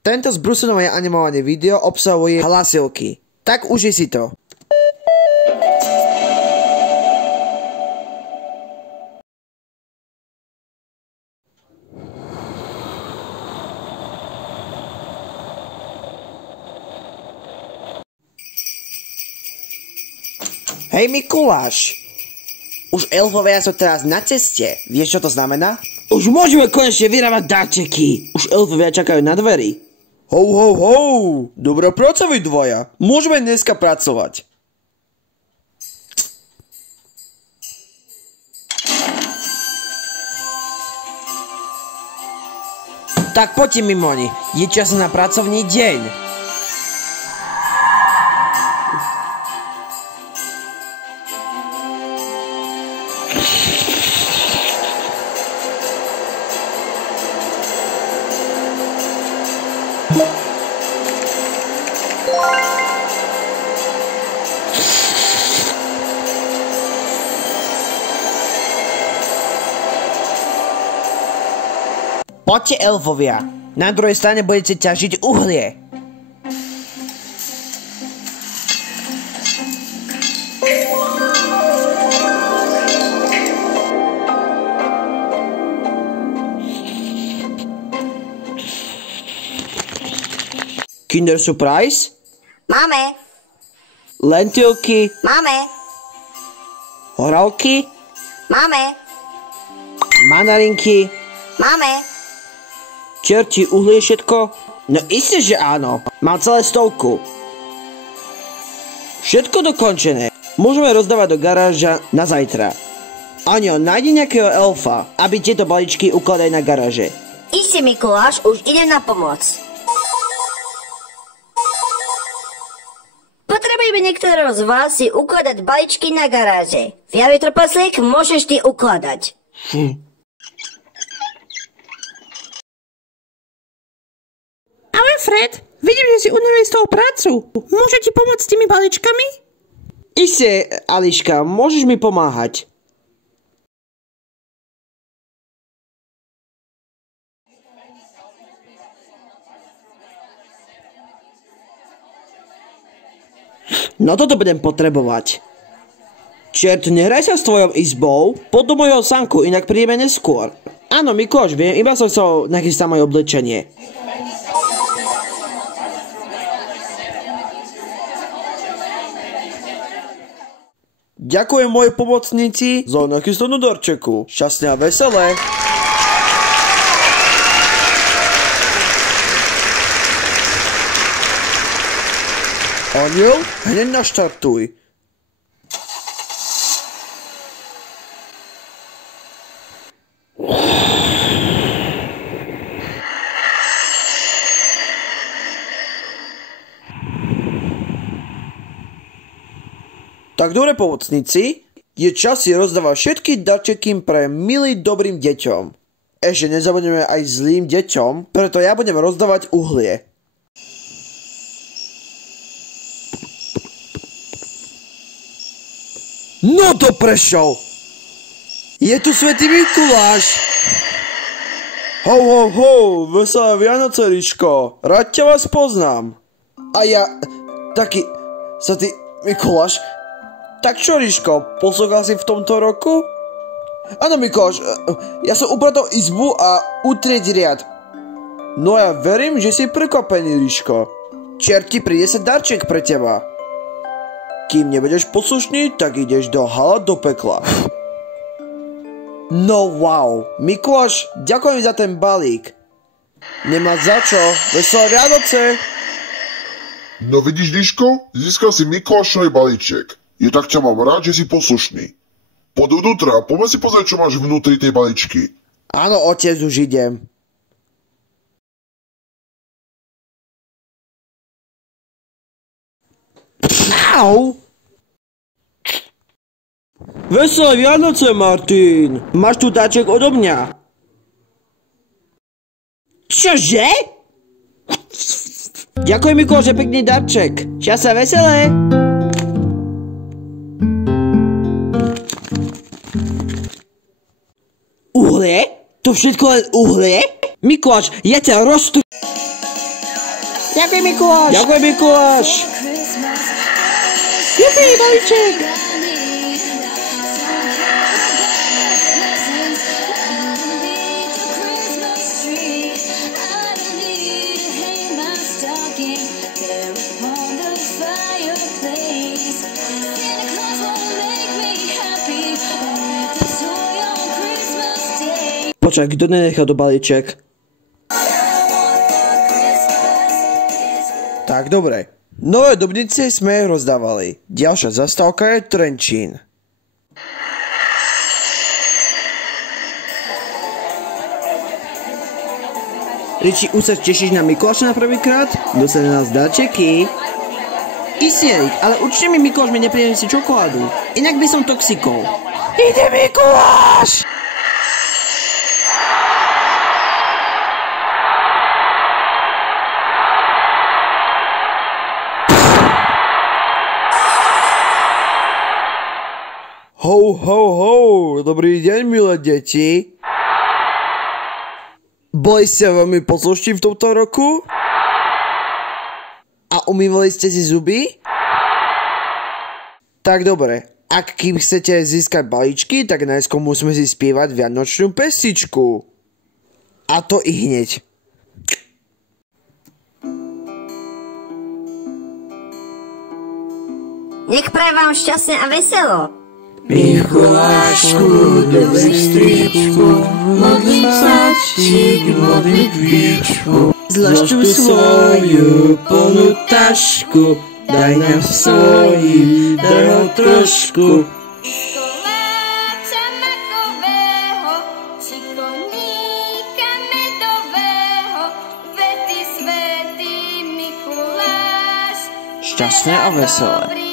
Tento zbrusenové animované video obsahuje hlasivky. Tak užij si to. Hej Mikuláš, už elfovia sú teraz na ceste. Vieš, čo to znamená? Už môžeme konečne vyrábať darčeky. Už elfovia čakajú na dveri. Ho, ho, ho, dobrá práca vy dvaja. Môžeme dneska pracovať. Tak poďte mimoni, je čas na pracovný deň. Poďte elfovia, na druhej strane budete ťažiť uhlie. Kinder Surprise? Máme. Lentilky? Máme. Horálky? Máme. Mandarinky? Máme. Čerti uhlie všetko? No isté, že áno. Mám celé 100. Všetko dokončené. Môžeme rozdávať do garáža na zajtra. Aňo, nájdi nejakého elfa, aby tieto balíčky ukladali na garáže. Isté, Mikuláš, už idem na pomoc. Potrebujeme niektorého z vás si ukladať balíčky na garáže. Fialový trpaslík, môžeš ty ukladať. Ale Fred, vidím, že si unavený z toho prácu. Môže ti pomôcť s tými balíčkami? Isté, Ališka, môžeš mi pomáhať. No toto budem potrebovať. Čert, nehraj sa s tvojou izbou, pod do mojho sánku, inak prídeme neskôr. Áno, Mikuláš, viem, iba som chcel nachystať moje oblečenie. Ďakujem mojej pomocníci za nachystanú darčeku. Šťastné a veselé. Aniel, hneď naštartuj. Tak dobre pomocníci, je čas si rozdávať všetky darčeky pre milý dobrým deťom. Ešte nezabudneme aj zlým deťom, preto ja budem rozdávať uhlie. No to prešol! Je tu svätý Mikuláš! Ho, ho, ho, veselé Vianoce, Ríško, rád ťa vás poznám. A ja, taký svätý Mikuláš. Tak čo, Ríško, poslúchal si v tomto roku? Áno, Mikuláš, ja som upratal izbu a utrieť riad. No ja verím, že si prekvapený, Ríško. Čerti, príde sa darček pre teba. Kým nebudeš poslušný, tak ideš do hala do pekla. No wow, Mikuláš, ďakujem za ten balík. Nemá za čo, veselé Vianoce. No vidíš, Ríško, získal si Mikulášový balíček. Je tak ťa mám rád, že si poslušný. Poď vnútra, poďme si pozrieť, čo máš vnútri tej balíčky. Áno, otec, už idem. Au! Veselé Vianoce, Martin! Máš tu dáček odo mňa. Čože? Ďakujem, Mikuláš, že pekný darček. Čas sa veselé. Uhlie? To všetko len uhlie? Mikuláš, ja ťa roztu... Ďakujem, Mikuláš. Ďakujem, Mikuláš. Jupi, balíček. Počkaj, kto nenechal do balíček? Tak, dobre. Nové Dubnice sme rozdávali. Ďalšia zastávka je Trenčín. Riči, už sa tešíš na Mikuláša na prvýkrát? Dostane nás dáčeky. Isté, ale určite mi Mikuláš mi neprinesie čokoládu. Inak by som toxikol. Ide Mikuláš! Ho, ho, ho, dobrý deň, milé deti. Boli ste veľmi poslušní v tomto roku? A umývali ste si zuby? Tak dobre, ak kým chcete získať balíčky, tak najskôr musíme si spievať vianočnú pesničku. A to i hneď. Nech praje vám šťastne a veselo. Mikulášku, dobrý strýčku, modlím sa ti k modlitvíčku. Zlož tu svoju plnú tašku, daj nám svoji, daj ho trošku. Koláča makového, či koníka medového, vety svätý Mikuláš. Šťastné a veselé.